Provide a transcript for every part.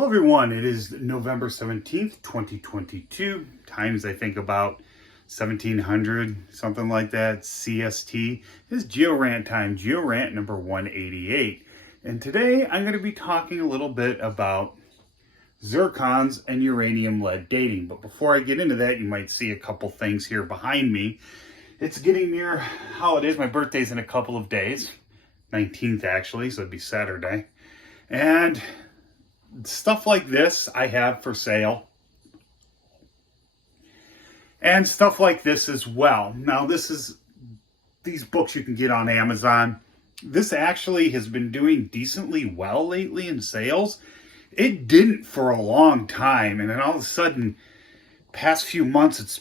Hello everyone, it is November 17th, 2022. Times I think about 1700, something like that, CST. Is Geo-Rant time, Geo-Rant number 188. And today I'm going to be talking a little bit about zircons and uranium lead dating. But before I get into that, you might see a couple things here behind me. It's getting near holidays. My birthday's in a couple of days, 19th actually, so it'd be Saturday. And stuff like this I have for sale. And stuff like this as well. Now these books you can get on Amazon. This actually has been doing decently well lately in sales. It didn't for a long time. And then all of a sudden, past few months, it's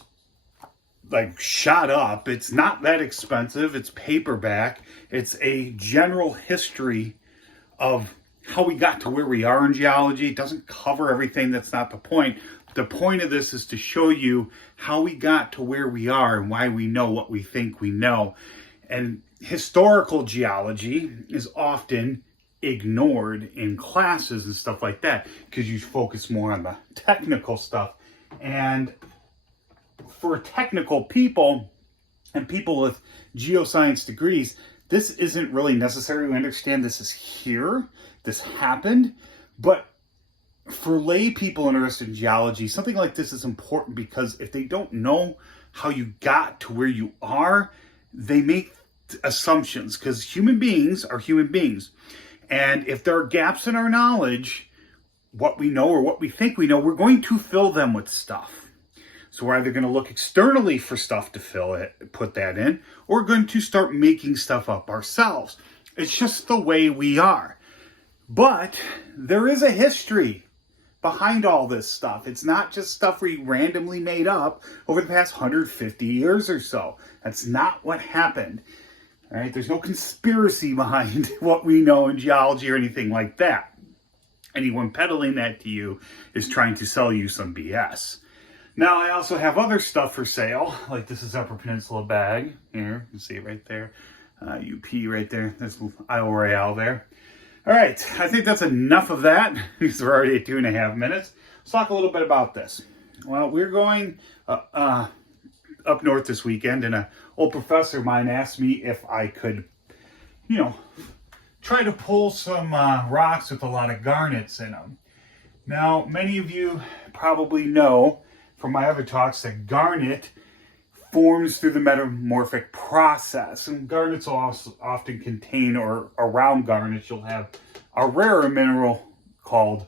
like shot up. It's not that expensive. It's paperback. It's a general history of how we got to where we are in geology. It doesn't cover everything. That's not the point. The point of this is to show you how we got to where we are and why we know what we think we know. And historical geology is often ignored in classes and stuff like that because you focus more on the technical stuff. And for technical people and people with geoscience degrees, this isn't really necessary. We understand this is here. This happened. But for lay people interested in geology, something like this is important because if they don't know how you got to where you are, they make assumptions because human beings are human beings. And if there are gaps in our knowledge, what we know or what we think we know, we're going to fill them with stuff. So we're either going to look externally for stuff to fill it, put that in, or we're going to start making stuff up ourselves. It's just the way we are. But there is a history behind all this stuff. It's not just stuff we randomly made up over the past 150 years or so. That's not what happened. All right? There's no conspiracy behind what we know in geology or anything like that. Anyone peddling that to you is trying to sell you some BS. Now, I also have other stuff for sale, like this is Upper Peninsula bag. Here, you can see it right there. UP right there. There's Isle Royale there. All right, I think that's enough of that. We're already at 2.5 minutes. Let's talk a little bit about this. Well, we're going up north this weekend, and an old professor of mine asked me if I could, try to pull some rocks with a lot of garnets in them. Now, many of you probably know from my other talks that garnet forms through the metamorphic process. And garnets will also often contain, or around garnets, you'll have a rarer mineral called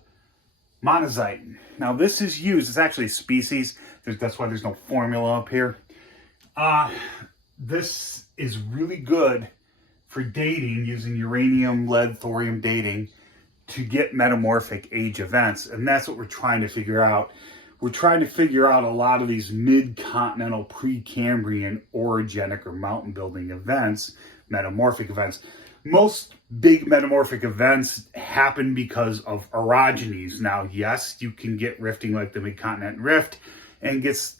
monazite. Now this is used, it's actually a species, that's why there's no formula up here. This is really good for dating using uranium, lead, thorium dating to get metamorphic age events. And that's what we're trying to figure out. We're trying to figure out a lot of these mid-continental Precambrian orogenic or mountain building events, metamorphic events. Most big metamorphic events happen because of orogenies. Now, yes, you can get rifting like the mid-continent rift and get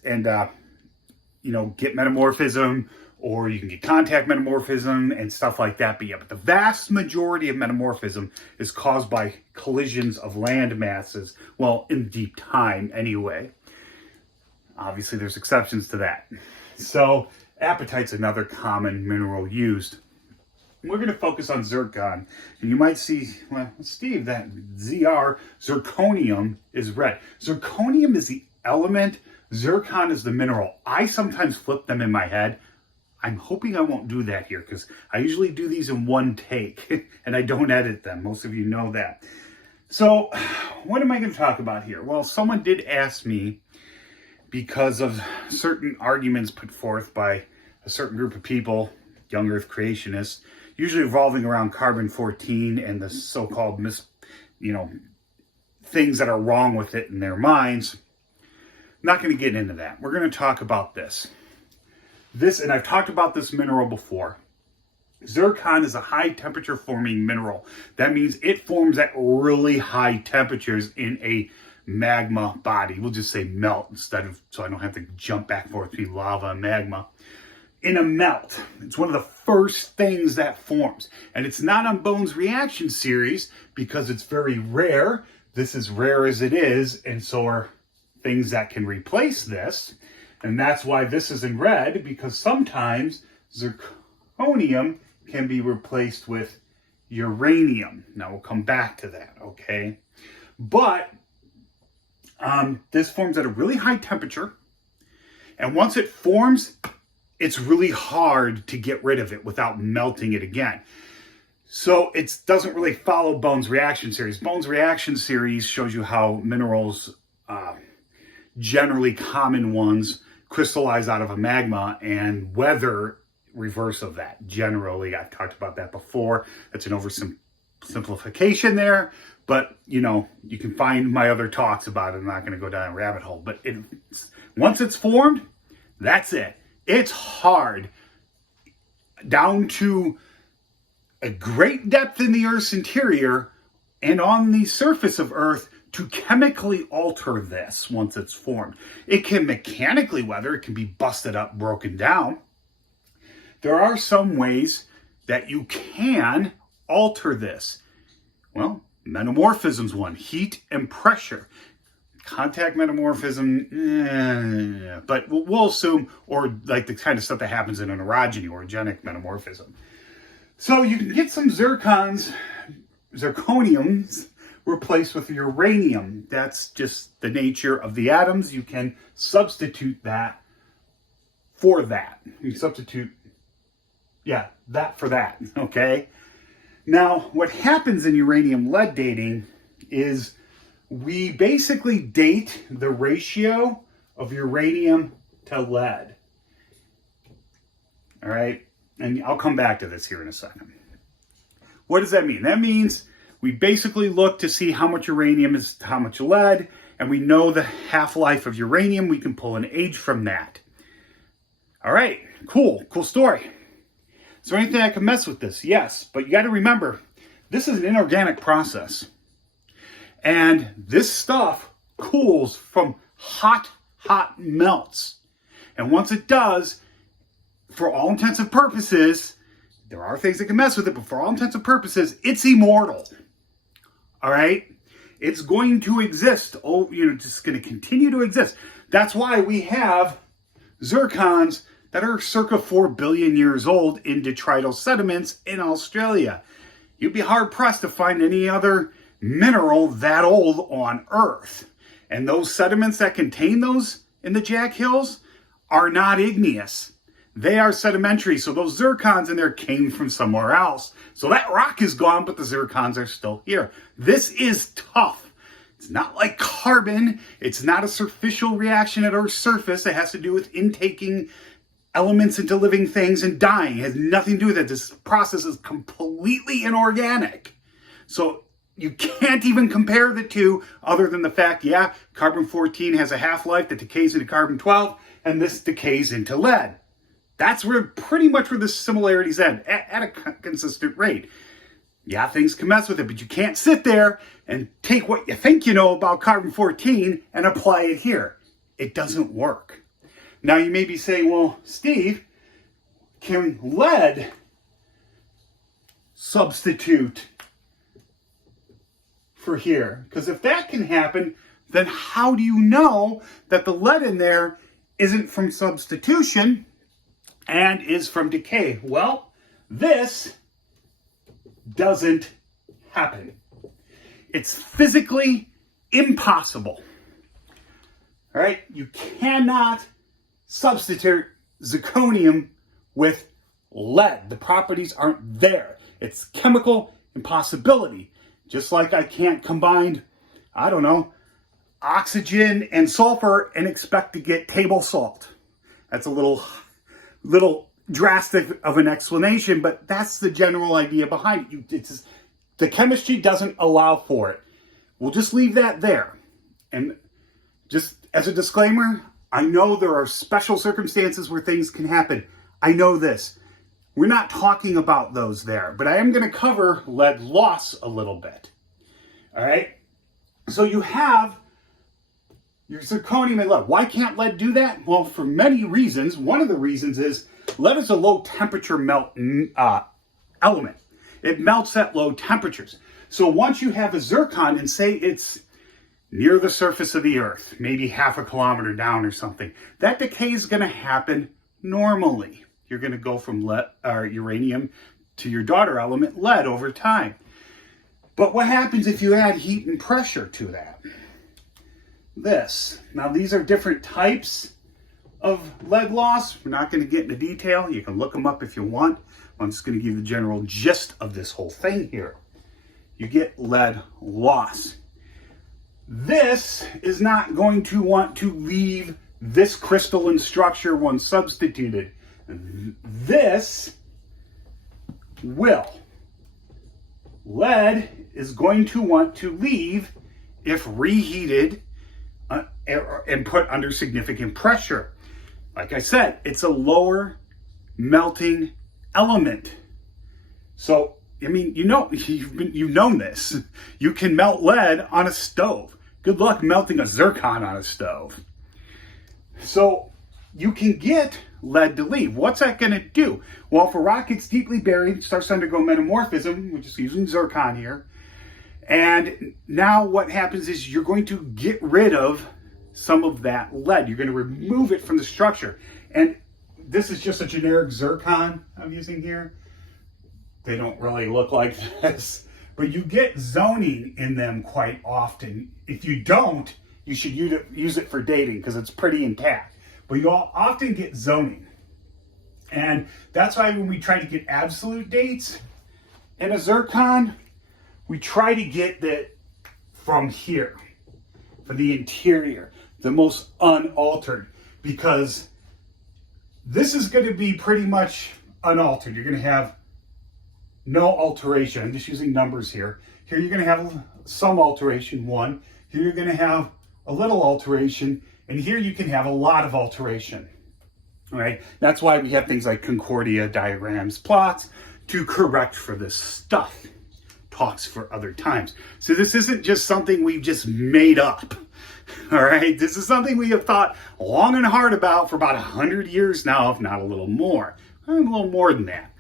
metamorphism, or you can get contact metamorphism and stuff like that. But the vast majority of metamorphism is caused by collisions of land masses, well, in deep time anyway. Obviously, there's exceptions to that. So, apatite's another common mineral used. We're going to focus on zircon. And you might see, well, Steve, that ZR, zirconium, is red. Zirconium is the element. Zircon is the mineral. I sometimes flip them in my head. I'm hoping I won't do that here because I usually do these in one take and I don't edit them. Most of you know that. So what am I going to talk about here? Well, someone did ask me because of certain arguments put forth by a certain group of people, young earth creationists, usually revolving around carbon-14 and the so-called things that are wrong with it in their minds. I'm not going to get into that. We're going to talk about this. And I've talked about this mineral before. Zircon is a high temperature forming mineral. That means it forms at really high temperatures in a magma body. We'll just say melt so I don't have to jump back and forth between lava and magma. in a melt. It's one of the first things that forms. And it's not on Bones reaction series because it's very rare. This is rare as it is, and so are things that can replace this. And that's why this is in red, because sometimes zirconium can be replaced with uranium. Now we'll come back to that, okay? But this forms at a really high temperature. And once it forms, it's really hard to get rid of it without melting it again. So it doesn't really follow Bones reaction series. Bones reaction series shows you how minerals, generally common ones, crystallize out of a magma, and weather reverse of that. Generally, I've talked about that before. That's an oversimplification there, but you know, you can find my other talks about it. I'm not going to go down a rabbit hole, but once it's formed, that's it. It's hard down to a great depth in the Earth's interior and on the surface of Earth to chemically alter this once it's formed. It can mechanically weather, it can be busted up, broken down. There are some ways that you can alter this. Well, metamorphism's one, heat and pressure. Contact metamorphism, but we'll assume, or like the kind of stuff that happens in an orogeny, orogenic metamorphism. So you can get some zirconiums replaced with uranium. That's just the nature of the atoms. You can substitute that for that. You substitute, that for that, okay? Now, what happens in uranium lead dating is we basically date the ratio of uranium to lead. All right? And I'll come back to this here in a second. What does that mean? That means we basically look to see how much uranium is how much lead, and we know the half-life of uranium. We can pull an age from that. All right, cool story. Is there anything that can mess with this? Yes, but you got to remember, this is an inorganic process. And this stuff cools from hot melts. And once it does, for all intents and purposes, there are things that can mess with it, but for all intents and purposes, it's immortal. All right? It's going to exist. Just going to continue to exist. That's why we have zircons that are circa 4 billion years old in detrital sediments in Australia. You'd be hard-pressed to find any other mineral that old on Earth. And those sediments that contain those in the Jack Hills are not igneous. They are sedimentary, so those zircons in there came from somewhere else. So that rock is gone, but the zircons are still here. This is tough. It's not like carbon. It's not a superficial reaction at Earth's surface. It has to do with intaking elements into living things and dying. It has nothing to do with it. This process is completely inorganic. So you can't even compare the two other than the fact, carbon-14 has a half-life that decays into carbon-12, and this decays into lead. That's pretty much where the similarities end, at a consistent rate. Yeah, things can mess with it, but you can't sit there and take what you think you know about carbon-14 and apply it here. It doesn't work. Now you may be saying, well, Steve, can lead substitute for here? Because if that can happen, then how do you know that the lead in there isn't from substitution and is from decay? Well, this doesn't happen. It's physically impossible. All right? You cannot substitute zirconium with lead. The properties aren't there. It's chemical impossibility. Just like I can't combine, oxygen and sulfur and expect to get table salt. That's a little drastic of an explanation, but that's the general idea behind it. The chemistry doesn't allow for it. We'll just leave that there. And just as a disclaimer, I know there are special circumstances where things can happen. I know this. We're not talking about those there, but I am going to cover lead loss a little bit. All right? So you have your zirconium and lead. Why can't lead do that? Well, for many reasons. One of the reasons is Lead is a low temperature melt element. It melts at low temperatures. So once you have a zircon and say it's near the surface of the earth, maybe half a kilometer down or something, that decay is going to happen normally. You're going to go from lead, or uranium to your daughter element, lead, over time. But what happens if you add heat and pressure to that? This. Now, these are different types of lead loss. We're not going to get into detail. You can look them up if you want. I'm just going to give you the general gist of this whole thing here. You get lead loss. This is not going to want to leave this crystalline structure once substituted. This will. Lead is going to want to leave if reheated and put under significant pressure. Like I said, it's a lower melting element. So, I mean, you've known this. You can melt lead on a stove. Good luck melting a zircon on a stove. So you can get lead to leave. What's that going to do? Well, if a rock gets deeply buried, it starts to undergo metamorphism, we're just using zircon here. And now what happens is you're going to get rid of some of that lead. You're going to remove it from the structure. And this is just a generic zircon I'm using here. They don't really look like this, but you get zoning in them quite often. If you don't, you should use it for dating because it's pretty intact. But you all often get zoning. And that's why when we try to get absolute dates in a zircon, we try to get that from here, from the interior, the most unaltered, because this is going to be pretty much unaltered. You're going to have no alteration. I'm just using numbers here. Here you're going to have some alteration, 1. Here you're going to have a little alteration, and here you can have a lot of alteration. All right? That's why we have things like Concordia diagrams, plots, to correct for this stuff. Talks for other times. So this isn't just something we've just made up. All right? This is something we have thought long and hard about for about 100 years now, if not a little more. A little more than that.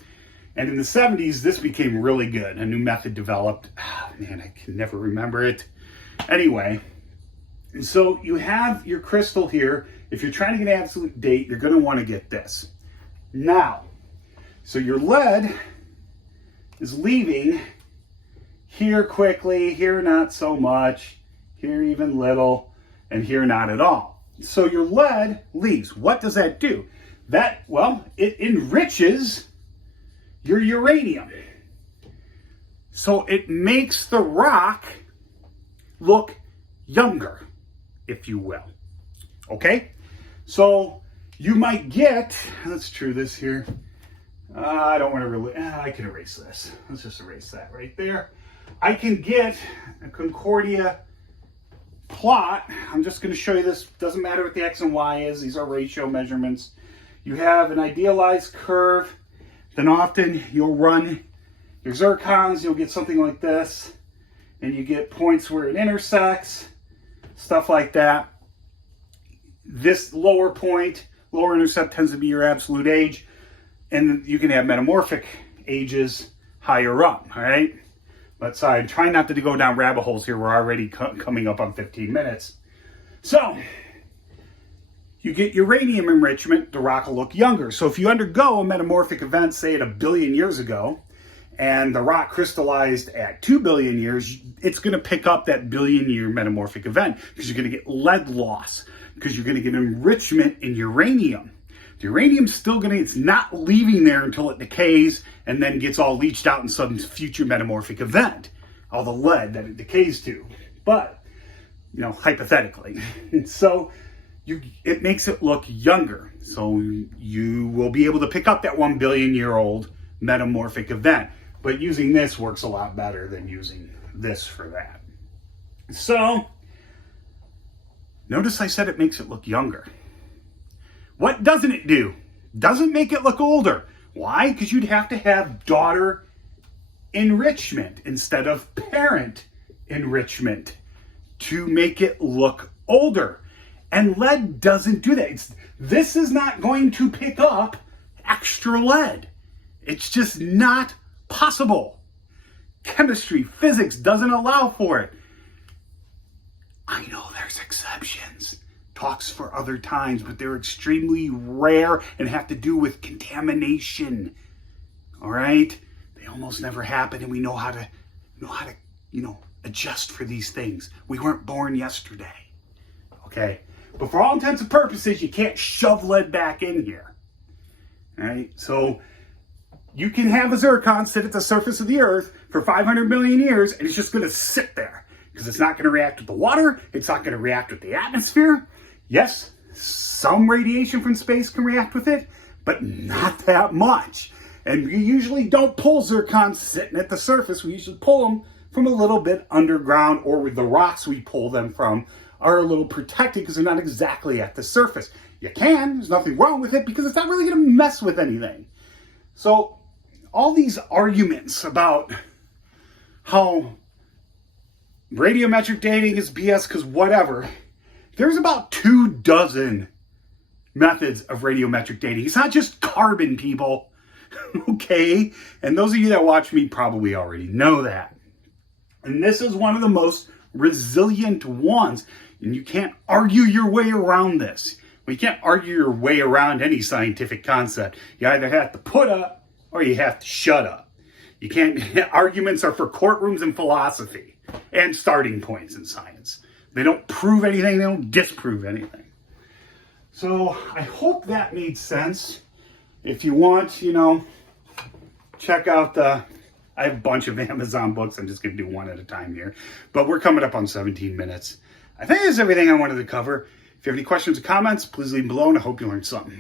And in the 70s, this became really good. A new method developed. Oh, man, I can never remember it. Anyway, so you have your crystal here. If you're trying to get an absolute date, you're going to want to get this. Now, so your lead is leaving here quickly, here not so much, here even little, and here not at all. So your lead leaves. What does that do? It enriches your uranium. So it makes the rock look younger, if you will. Okay? So you might get, let's true this here. I don't want to really, I can erase this. Let's just erase that right there. I can get a Concordia plot. I'm just going to show you this. Doesn't matter what the X and Y is. These are ratio measurements. You have an idealized curve. Then often you'll run your zircons. You'll get something like this. And you get points where it intersects. Stuff like that. This lower point, lower intercept tends to be your absolute age. And you can have metamorphic ages higher up. All right? But I'm trying not to go down rabbit holes here. We're already coming up on 15 minutes. So, you get uranium enrichment, the rock will look younger. So if you undergo a metamorphic event, say at 1 billion years ago, and the rock crystallized at 2 billion years, it's going to pick up that billion-year metamorphic event because you're going to get lead loss, because you're going to get enrichment in uranium. The uranium's still it's not leaving there until it decays and then gets all leached out in some future metamorphic event. All the lead that it decays to. But, hypothetically. So, it makes it look younger. So, you will be able to pick up that 1 billion year old metamorphic event. But using this works a lot better than using this for that. So, notice I said it makes it look younger. What doesn't it do? Doesn't make it look older. Why? Because you'd have to have daughter enrichment instead of parent enrichment to make it look older. And lead doesn't do that. This is not going to pick up extra lead. It's just not possible. Chemistry, physics doesn't allow for it. I know there's exceptions. Talks for other times, but they're extremely rare and have to do with contamination. All right? They almost never happen, and we know how to adjust for these things. We weren't born yesterday. Okay? But for all intents and purposes, you can't shove lead back in here. All right? So you can have a zircon sit at the surface of the earth for 500 million years, and it's just going to sit there because it's not going to react with the water. It's not going to react with the atmosphere. Yes, some radiation from space can react with it, but not that much. And we usually don't pull zircons sitting at the surface. We usually pull them from a little bit underground, or with the rocks we pull them from are a little protected because they're not exactly at the surface. You can, there's nothing wrong with it because it's not really going to mess with anything. So all these arguments about how radiometric dating is BS because whatever, there's about 24 methods of radiometric dating. It's not just carbon, people. Okay? And those of you that watch me probably already know that. And this is one of the most resilient ones. And you can't argue your way around this. Well, you can't argue your way around any scientific concept. You either have to put up or you have to shut up. You can't, arguments are for courtrooms and philosophy and starting points in science. They don't prove anything, they don't disprove anything. So I hope that made sense. If you want, check out I have a bunch of Amazon books. I'm just going to do one at a time here. But we're coming up on 17 minutes. I think that's everything I wanted to cover. If you have any questions or comments, please leave them below, and I hope you learned something.